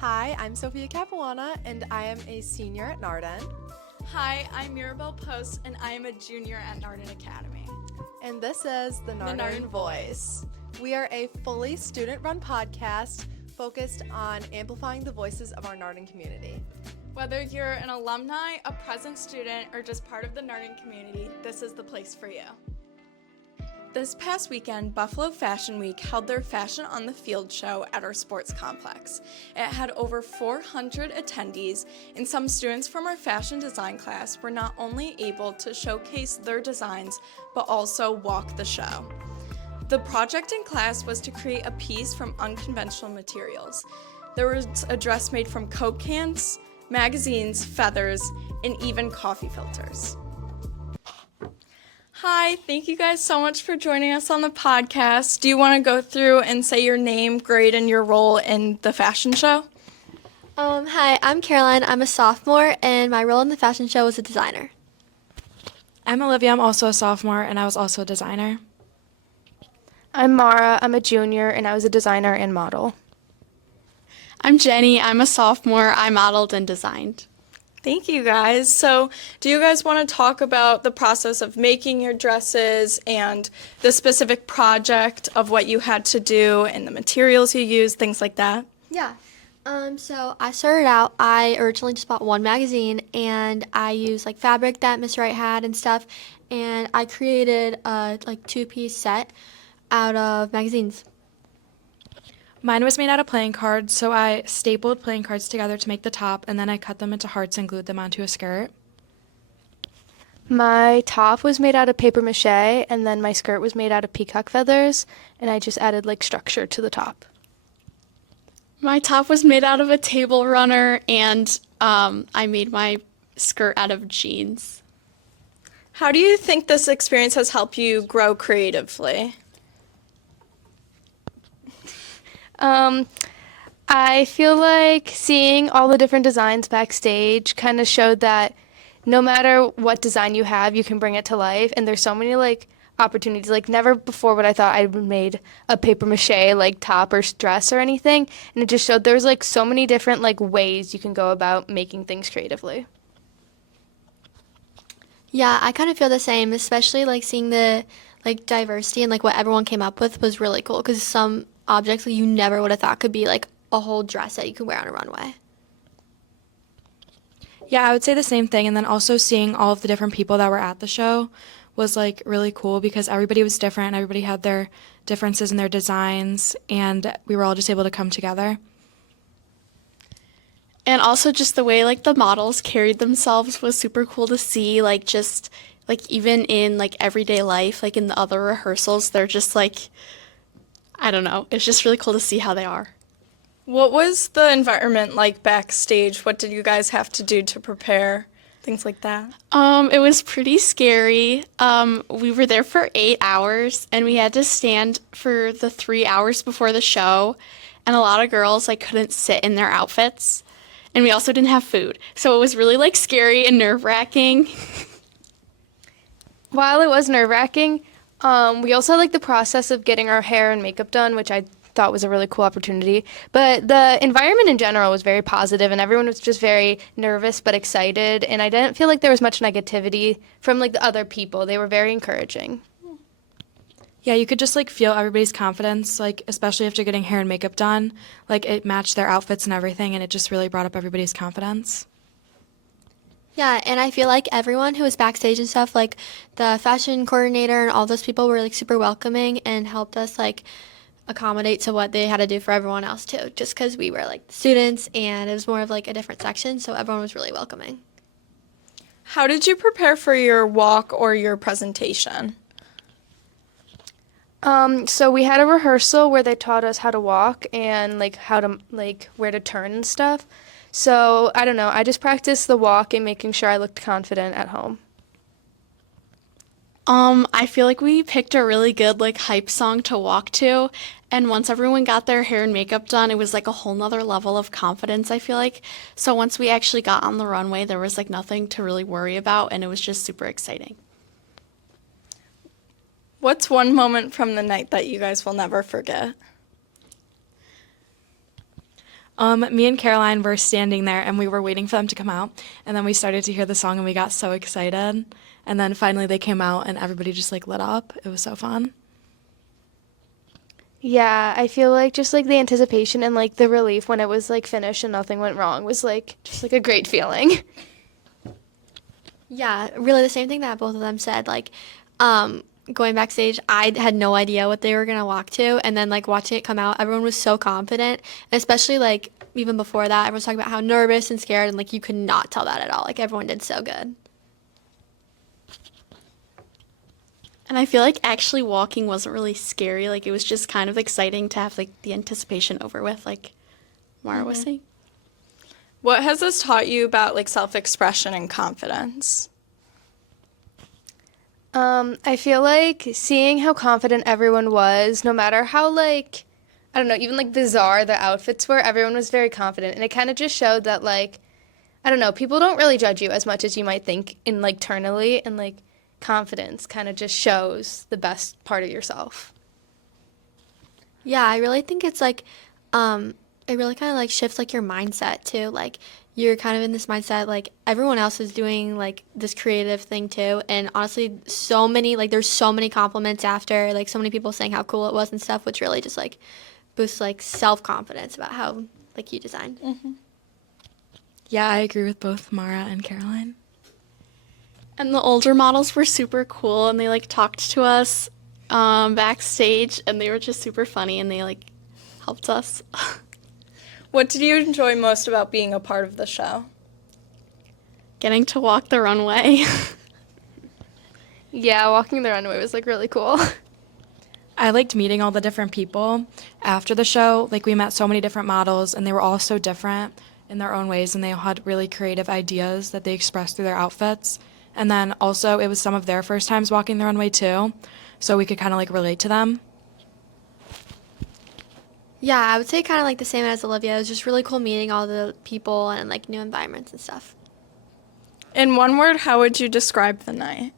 Hi, I'm Sophia Capuana, and I am a senior at Narden. Hi, I'm Mirabelle Post, and I am a junior at Narden Academy. And this is the Narden Voice. We are a fully student-run podcast focused on amplifying the voices of our Narden community. Whether you're an alumni, a present student, or just part of the Narden community, this is the place for you. This past weekend, Buffalo Fashion Week held their Fashion on the Field show at our sports complex. It had over 400 attendees, and some students from our fashion design class were not only able to showcase their designs, but also walk the show. The project in class was to create a piece from unconventional materials. There was a dress made from Coke cans, magazines, feathers, and even coffee filters. Hi, thank you guys so much for joining us on the podcast. Do you want to go through and say your name, grade, and your role in the fashion show? Hi, I'm Caroline. I'm a sophomore, and my role in the fashion show was a designer. I'm Olivia. I'm also a sophomore, and I was also a designer. I'm Mara. I'm a junior, and I was a designer and model. I'm Jenny. I'm a sophomore. I modeled and designed. Thank you guys. So do you guys want to talk about the process of making your dresses and the specific project of what you had to do and the materials you used, things like that? Yeah. So I started out, I originally just bought one magazine, and I used like fabric that Miss Wright had and stuff, and I created a two-piece set out of magazines. Mine was made out of playing cards, so I stapled playing cards together to make the top, and then I cut them into hearts and glued them onto a skirt. My top was made out of paper mache, and then my skirt was made out of peacock feathers, and I just added structure to the top. My top was made out of a table runner, and I made my skirt out of jeans. How do you think this experience has helped you grow creatively? I feel like seeing all the different designs backstage kind of showed that no matter what design you have, you can bring it to life. And there's so many opportunities. Never before would I thought I would made a paper mache top or dress or anything. And it just showed there's so many different ways you can go about making things creatively. Yeah, I kind of feel the same, especially seeing the diversity and what everyone came up with was really cool, because some objects you never would have thought could be a whole dress that you could wear on a runway. Yeah, I would say the same thing, and then also seeing all of the different people that were at the show was really cool because everybody was different, everybody had their differences in their designs, and we were all just able to come together. And also just the way the models carried themselves was super cool to see, even in everyday life, in the other rehearsals, they're just I don't know, it's just really cool to see how they are. What was the environment like backstage? What did you guys have to do to prepare? Things like that? It was pretty scary. We were there for 8 hours, and we had to stand for the 3 hours before the show, and a lot of girls couldn't sit in their outfits, and we also didn't have food. So it was really scary and nerve-wracking. While it was nerve-wracking, we also had the process of getting our hair and makeup done, which I thought was a really cool opportunity. But the environment in general was very positive, and everyone was just very nervous but excited. And I didn't feel like there was much negativity from the other people. They were very encouraging. Yeah, you could just feel everybody's confidence, especially after getting hair and makeup done. It matched their outfits and everything, and it just really brought up everybody's confidence. Yeah, and I feel like everyone who was backstage and stuff, the fashion coordinator and all those people were super welcoming and helped us accommodate to what they had to do for everyone else too, just because we were students and it was more of a different section, so everyone was really welcoming. How did you prepare for your walk or your presentation? So we had a rehearsal where they taught us how to walk and how to where to turn and stuff. So I don't know, I just practiced the walk and making sure I looked confident at home. I feel like we picked a really good hype song to walk to, and once everyone got their hair and makeup done, it was a whole nother level of confidence, I feel like. So once we actually got on the runway, there was nothing to really worry about, and it was just super exciting. What's one moment from the night that you guys will never forget? Me and Caroline were standing there, and we were waiting for them to come out, and then we started to hear the song, and we got so excited. And then finally they came out, and everybody just, like, lit up. It was so fun. Yeah, I feel like just like the anticipation and like the relief when it was like finished and nothing went wrong was like just like a great feeling. Yeah, really the same thing that both of them said. Like, going backstage, I had no idea what they were gonna walk to, and then like watching it come out, everyone was so confident, and especially like even before that, everyone was talking about how nervous and scared, and like you could not tell that at all. Like everyone did so good. And I feel like actually walking wasn't really scary. Like it was just kind of exciting to have like the anticipation over with, like Mara was saying. What has this taught you about like self-expression and confidence? I feel like seeing how confident everyone was, no matter how like, I don't know, even like bizarre the outfits were, everyone was very confident. And it kind of just showed that like, I don't know, people don't really judge you as much as you might think in like internally, and like confidence kind of just shows the best part of yourself. Yeah, I really think it's like, it really kind of like shifts like your mindset too. Like you're kind of in this mindset like everyone else is doing like this creative thing too. And honestly, so many like there's so many compliments after, like so many people saying how cool it was and stuff, which really just like boosts like self confidence about how like you designed. Yeah, I agree with both Mara and Caroline. And the older models were super cool, and they like talked to us backstage, and they were just super funny, and they like helped us. What did you enjoy most about being a part of the show? Getting to walk the runway. Yeah, walking the runway was like really cool. I liked meeting all the different people after the show. Like we met so many different models, and they were all so different in their own ways, and they all had really creative ideas that they expressed through their outfits. And then also it was some of their first times walking the runway too, so we could kind of like relate to them. Yeah, I would say kind of like the same as Olivia. It was just really cool meeting all the people and like new environments and stuff. In one word, how would you describe the night?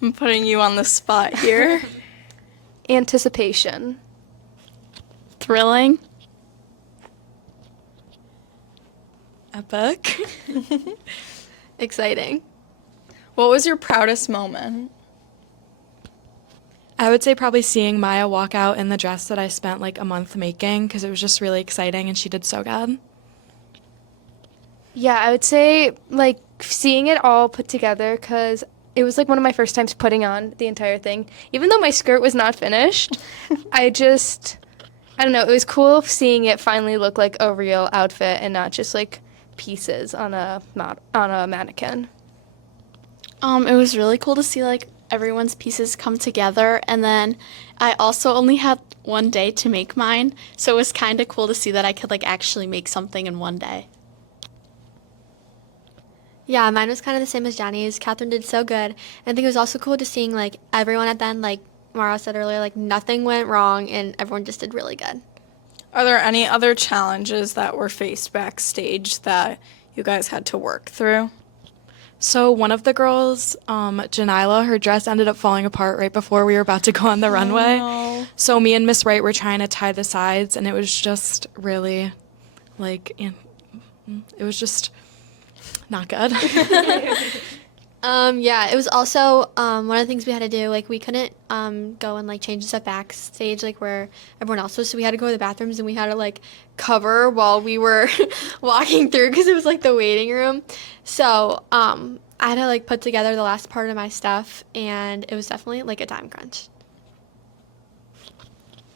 I'm putting you on the spot here. Anticipation. Thrilling. Epic. Exciting. What was your proudest moment? I would say probably seeing Maya walk out in the dress that I spent like a month making, because it was just really exciting and she did so good. Yeah, I would say like seeing it all put together, because it was like one of my first times putting on the entire thing. Even though my skirt was not finished, I don't know, it was cool seeing it finally look like a real outfit and not just like pieces on a mannequin. It was really cool to see like everyone's pieces come together, and then I also only had one day to make mine, so it was kind of cool to see that I could like actually make something in one day. Yeah, mine was kind of the same as Johnny's. Catherine did so good. And I think it was also cool to seeing like everyone at the end, like Mara said earlier, like nothing went wrong and everyone just did really good. Are there any other challenges that were faced backstage that you guys had to work through? So one of the girls, Janila, her dress ended up falling apart right before we were about to go on the runway. No. So me and Miss Wright were trying to tie the sides, and it was just really, like, it was just not good. Yeah, it was also one of the things we had to do. Like, we couldn't go and like change stuff backstage like where everyone else was. So we had to go to the bathrooms and we had to like cover while we were walking through because it was like the waiting room. So I had to like put together the last part of my stuff, and it was definitely like a time crunch.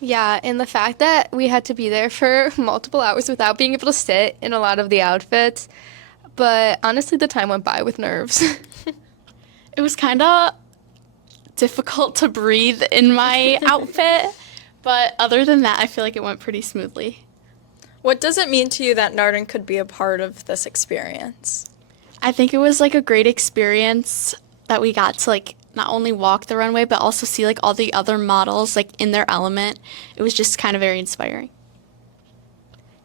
Yeah, and the fact that we had to be there for multiple hours without being able to sit in a lot of the outfits. But honestly, the time went by with nerves. It was kind of difficult to breathe in my outfit, but other than that, I feel like it went pretty smoothly. What does it mean to you that Narden could be a part of this experience? I think it was like a great experience that we got to like not only walk the runway, but also see like all the other models like in their element. It was just kind of very inspiring.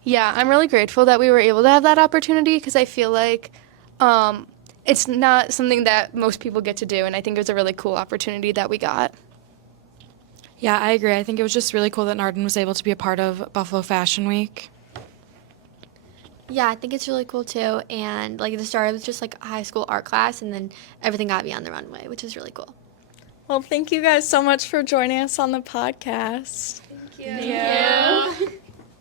Yeah, I'm really grateful that we were able to have that opportunity, because I feel like it's not something that most people get to do, and I think it was a really cool opportunity that we got. Yeah, I agree. I think it was just really cool that Narden was able to be a part of Buffalo Fashion Week. Yeah, I think it's really cool too. And like the start was just like a high school art class, and then everything got beyond the runway, which is really cool. Well, thank you guys so much for joining us on the podcast. Thank you.